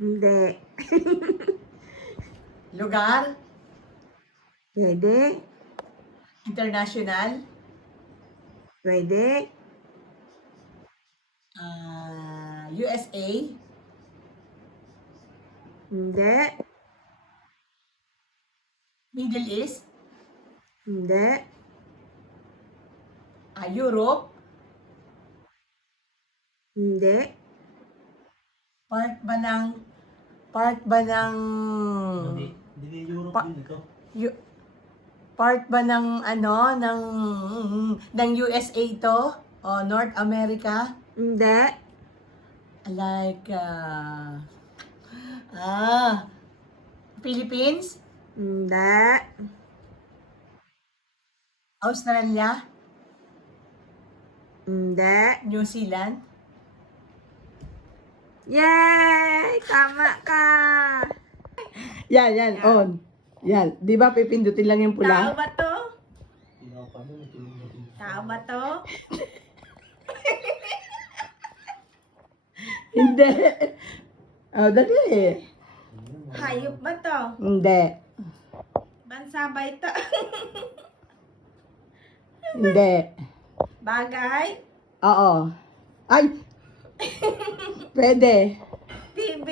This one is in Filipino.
Hindi. Lugar? Pwede. International? Pwede. USA? Hindi. Middle East? Hindi. Europe? Hindi. Part ba ng Hindi Europe Pa- din ito. part ba ng ng USA to? O North America? Hindi. Like Philippines? Hindi. Australia? Hindi. New Zealand? Yay! Tama ka! Yan, on. Yan, di ba pipindutin lang yung Tao pula? ba to? Ikaw pa mo, tulong natin. Tao ba to? Hindi. Dali. Hayop ba to? Hindi. Bansa ba ito? Hindi. Bagay? Oo. Ay! Pwede. TV?